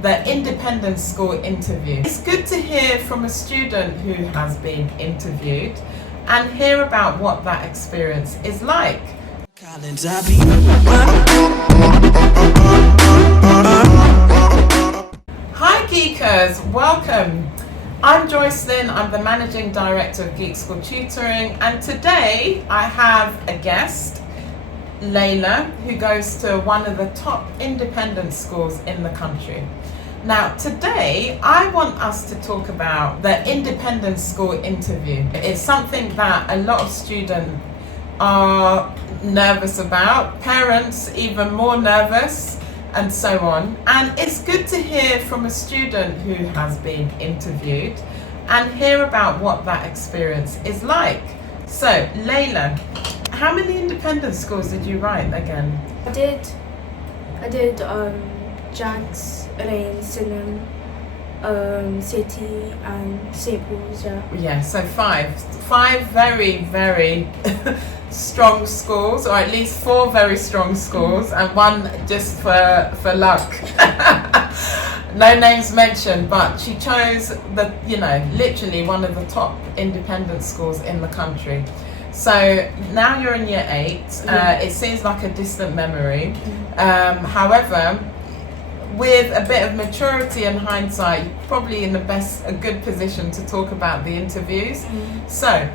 The independent school interview. It's good to hear from a student who has been interviewed and hear about what that experience is like. Hi Geekers, welcome. I'm Joycelyn, I'm the Managing Director of Geek School Tutoring, and today I have a guest, Layla, who goes to one of the top independent schools in the country. Now today I want us to talk about the independent school interview. It's something that a lot of students are nervous about, parents even more nervous, and so on. And it's good to hear from a student who has been interviewed and hear about what that experience is like. So Layla, how many independent schools did you write again? I did JAGS, Alleyn, Sutton, City and St Paul's, Yeah, so five very, very strong schools, or at least four very strong schools, and one just for luck. No names mentioned, but she chose literally one of the top independent schools in the country. So now you're in year 8. It seems like a distant memory. However, with a bit of maturity and hindsight, you're probably in a good position to talk about the interviews. So,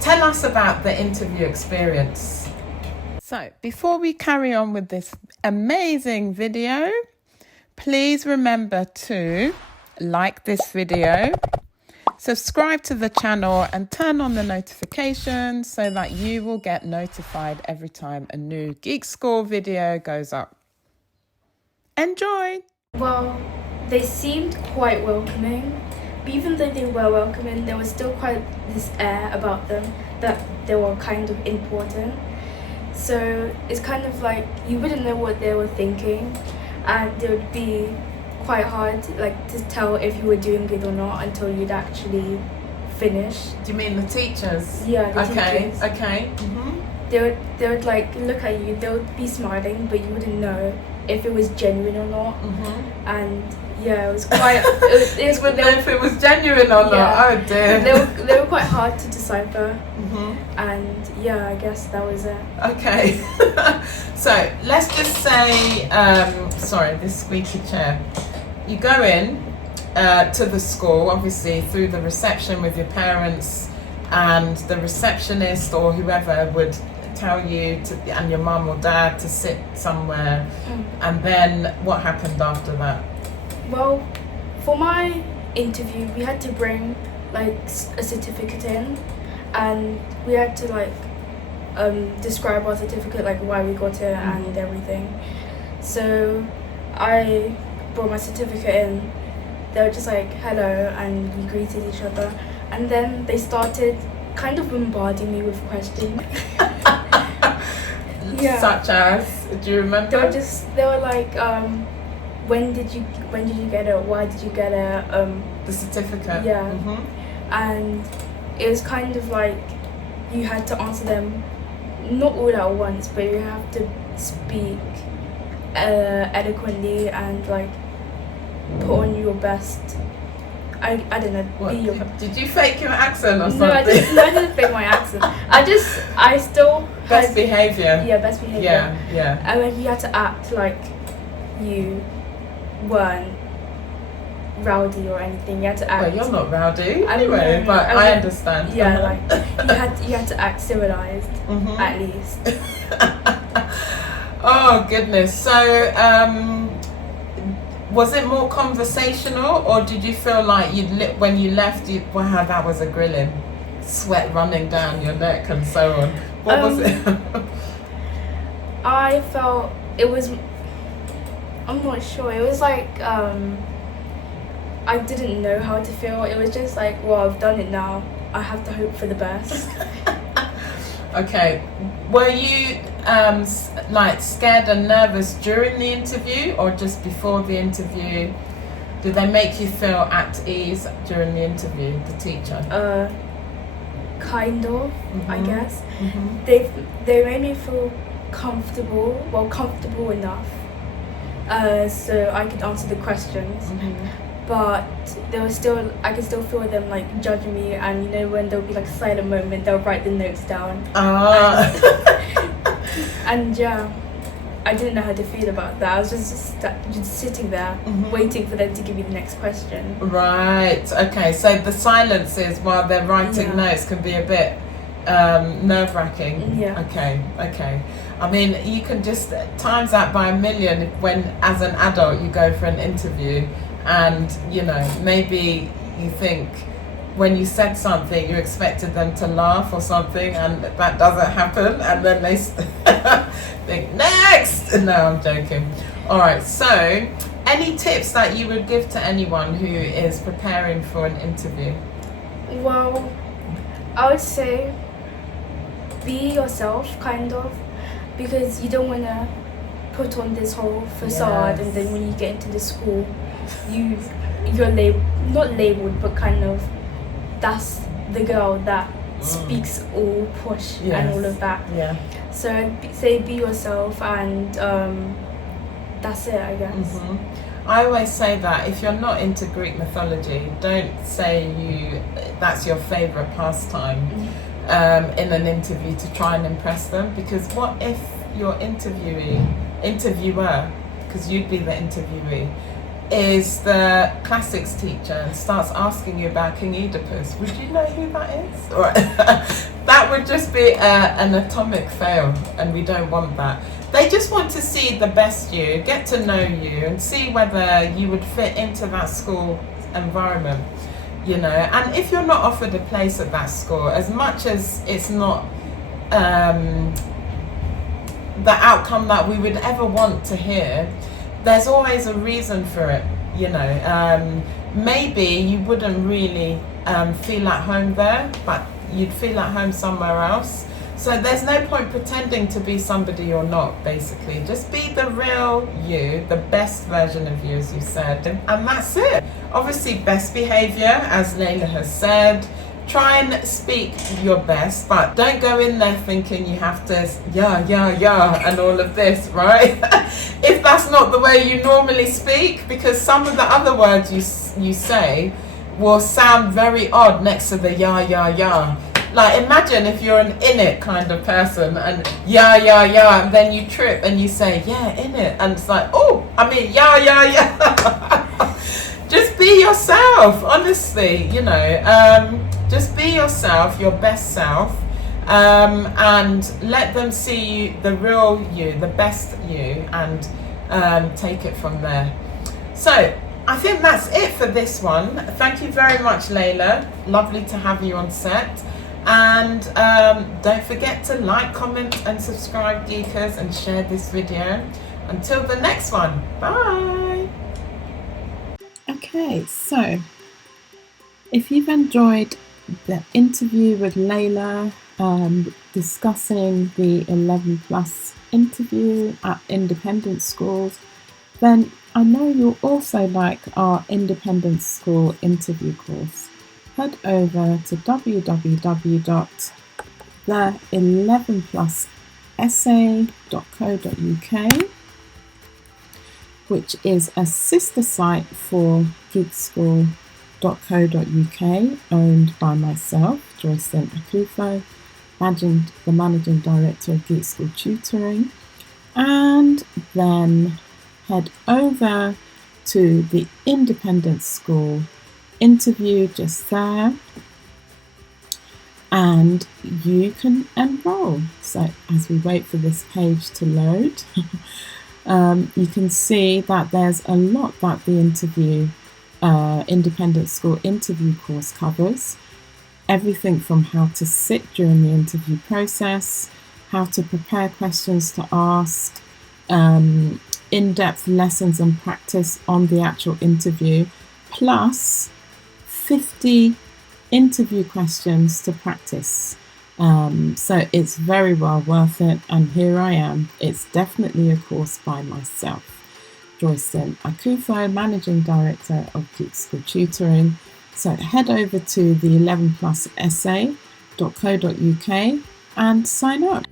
tell us about the interview experience. So, before we carry on with this amazing video, please remember to like this video, subscribe to the channel and turn on the notifications so that you will get notified every time a new Geek School video goes up. Enjoy! Well, they seemed quite welcoming, but even though they were welcoming, there was still quite this air about them that they were kind of important. So it's kind of like you wouldn't know what they were thinking, and it would be quite hard to tell if you were doing good or not until you'd actually finish. Do you mean the teachers? Yeah, the teachers. Okay. They would look at you, they would be smiling, but you wouldn't know if it was genuine or not. And yeah, it was quite you wouldn't know if it was genuine or not. Oh dear. They were quite hard to decipher. And yeah, I guess that was it. Okay. So let's just say sorry, this squeaky chair. You go in to the school, obviously through the reception with your parents, and the receptionist or whoever would tell you and your mum or dad to sit somewhere. And then what happened after that? Well, for my interview we had to bring a certificate in, and we had to describe our certificate, why we got it and everything. So I brought my certificate in. They were just hello, and we greeted each other, and then they started kind of bombarding me with questions. Such as, do you remember? They were when did you get it? Why did you get it? The certificate. Yeah. And it was kind of you had to answer them not all at once, but you have to speak eloquently and put on your best. I don't know. Did you fake your accent or something? No, I didn't fake my accent. I still best behaviour. Yeah, best behaviour. Yeah. And then you had to act like you weren't rowdy or anything. You had to act. Well, you're not rowdy anyway, but I understand. Yeah, you had to act civilized at least. Oh goodness. So was it more conversational, or did you feel like when you left, wow, that was a grilling, sweat running down your neck and so on? What was it? I felt it was, I'm not sure, it was I didn't know how to feel. It was just well, I've done it now, I have to hope for the best. Okay, were you scared and nervous during the interview or just before the interview? Did they make you feel at ease during the interview, the teacher? Kind of, I guess. They made me feel comfortable enough. so I could answer the questions. But I could still feel them like judging me, and you know when there'll be like a silent moment, they'll write the notes down. And yeah, I didn't know how to feel about that. I was just sitting there, waiting for them to give me the next question. Right. Okay. So the silences while they're writing notes can be a bit nerve-wracking. Yeah. Okay. I mean, you can just times that by a million when, as an adult, you go for an interview, and you know maybe you think when you said something you expected them to laugh or something, and that doesn't happen, and then they think next. No, I'm joking. All right. So, any tips that you would give to anyone who is preparing for an interview? Well, I would say be yourself, kind of, because you don't want to put on this whole facade, and then when you get into the school, you're not labelled, but kind of that's the girl that speaks all posh and all of that. Yeah. So I'd say be yourself, and that's it, I guess. I always say that if you're not into Greek mythology, don't say that's your favourite pastime in an interview to try and impress them, because what if your interviewer, because you'd be the interviewee, is the classics teacher and starts asking you about King Oedipus? Would you know who that is? Or that would just be an atomic fail, and we don't want that. They just want to see the best you, get to know you, and see whether you would fit into that school environment, you know. And if you're not offered a place at that school, as much as it's not the outcome that we would ever want to hear, there's always a reason for it, you know. Maybe you wouldn't really feel at home there, but you'd feel at home somewhere else. So there's no point pretending to be somebody you're not, basically. Just be the real you, the best version of you, as you said, and that's it. Obviously, best behaviour, as Layla has said. Try and speak your best, but don't go in there thinking you have to and all of this, right? If that's not the way you normally speak, because some of the other words you say will sound very odd next to the yeah. Like, imagine if you're an in it kind of person and yeah, and then you trip and you say in it, and it's like, oh, I mean yeah. Just be yourself, honestly, you know. Just be yourself, your best self, and let them see you, the real you, the best you, and take it from there. So, I think that's it for this one. Thank you very much, Layla. Lovely to have you on set. And don't forget to like, comment, and subscribe, geekers, and share this video. Until the next one, bye. Okay, so if you've enjoyed the interview with Layla, discussing the 11 plus interview at independent schools, then I know you'll also like our independent school interview course. Head over to www.the11plusessay.co.uk, which is a sister site for geekschool.co.uk, owned by myself, Joycelyn Akufo, the managing director of Geek School Tutoring. And then head over to the independent school interview just there, and you can enroll. So as we wait for this page to load, you can see that there's a lot that the independent school interview course covers. Everything from how to sit during the interview process, how to prepare questions to ask, in-depth lessons and practice on the actual interview, plus 50 interview questions to practice. So it's very well worth it, and here I am. It's definitely a course by myself, Joycelyn Akufo, Managing Director of Geek School Tutoring. So head over to the 11plusessay.co.uk and sign up.